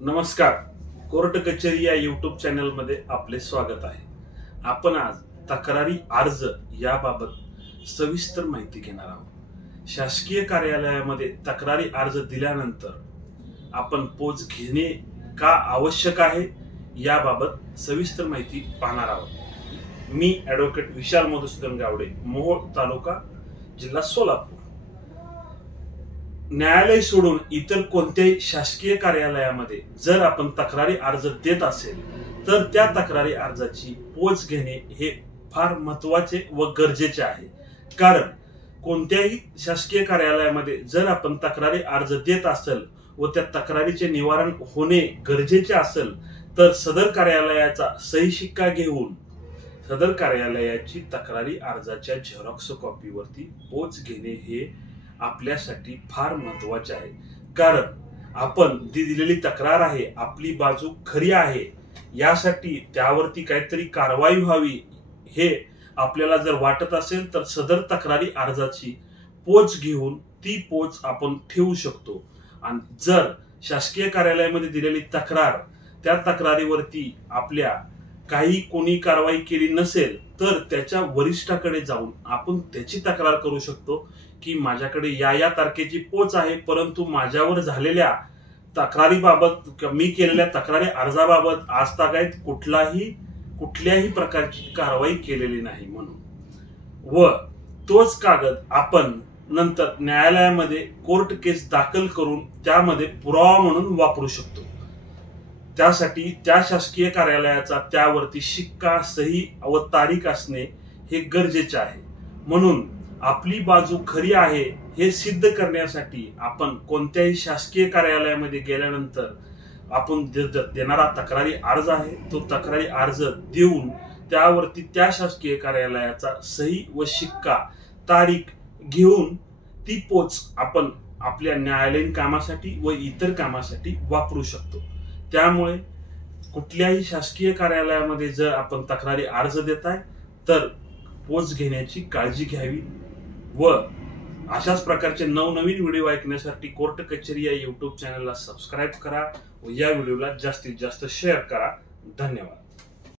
नमस्कार. कोर्ट कचेरी या यूट्यूब चॅनल मध्ये आपले स्वागत आहे. आपण आज तक्रारी अर्ज याबाबत सविस्तर माहिती घेणार आहोत. शासकीय कार्यालयामध्ये तक्रारी अर्ज दिल्यानंतर आपण पोच घेणे का आवश्यक आहे याबाबत सविस्तर माहिती पाहणार आहोत. मी ॲडव्होकेट विशाल मधुसूदन गावडे, मोहोळ तालुका, जिल्हा सोलापूर. न्यायालय सोडून इतर कोणत्याही शासकीय कार्यालयामध्ये जर आपण तक्रारी अर्ज देत असेल तर त्या तक्रारी अर्जाची पोच घेणे हे फार महत्त्वाचे व गरजेचे आहे. कारण कोणत्याही शासकीय कार्यालयामध्ये जर आपण तक्रारी अर्ज देत असेल व त्या तक्रारीचे निवारण होणे गरजेचे असेल तर सदर कार्यालयाचा सही शिक्का घेऊन सदर कार्यालयाची तक्रारी अर्जाच्या झेरॉक्स कॉपीवरती पोच घेणे हे आपल्यासाठी फार महत्वाचे आहे. कारण आपण जी दिलेली तक्रार आहे आपली बाजू खरी आहे यासाठी त्यावरती काहीतरी कारवाई व्हावी हे आपल्याला जर वाटत असेल तर सदर तक्रारी अर्जाची पोच घेऊन ती पोच आपण ठेवू शकतो. आणि जर शासकीय कार्यालयामध्ये दिलेली तक्रार त्या तक्रारीवरती आपल्या काही कोणी कारवाई केली नसेल तर त्याच्या वरिष्ठाकडे जाऊन आपण त्याची तक्रार करू शकतो की माझ्याकडे या तारखेची पोच आहे, परंतु माझ्यावर झालेल्या तक्रारीबाबत मी केलेल्या तक्रारी अर्जाबाबत आजतागायत कुठल्याही प्रकारची कारवाई केलेली नाही म्हणून. व तोच कागद आपण नंतर न्यायालयामध्ये कोर्ट केस दाखल करून त्यामध्ये पुरावा म्हणून वापरू शकतो. त्यासाठी त्या शासकीय कार्यालयाचा त्यावरती शिक्का, सही व तारीख असणे हे गरजेचे आहे. म्हणून आपली बाजू खरी आहे हे सिद्ध करण्यासाठी आपण कोणत्याही शासकीय कार्यालयामध्ये गेल्यानंतर आपण देणारा तक्रारी अर्ज आहे तो तक्रारी अर्ज देऊन त्यावरती त्या शासकीय कार्यालयाचा सही व शिक्का, तारीख घेऊन ती पोच आपण आपल्या न्यायालयीन कामासाठी व इतर कामासाठी वापरू शकतो. त्यामुळे कुठल्याही शासकीय कार्यालयामध्ये जर आपण तक्रारी अर्ज देताय तर पोच घेण्याची काळजी घ्यावी. व अशाच प्रकारचे नवनवीन व्हिडिओ ऐकण्यासाठी कोर्ट कचेरी या यूट्यूब चॅनलला सबस्क्राईब करा व या व्हिडिओला जास्तीत जास्त शेअर करा. धन्यवाद.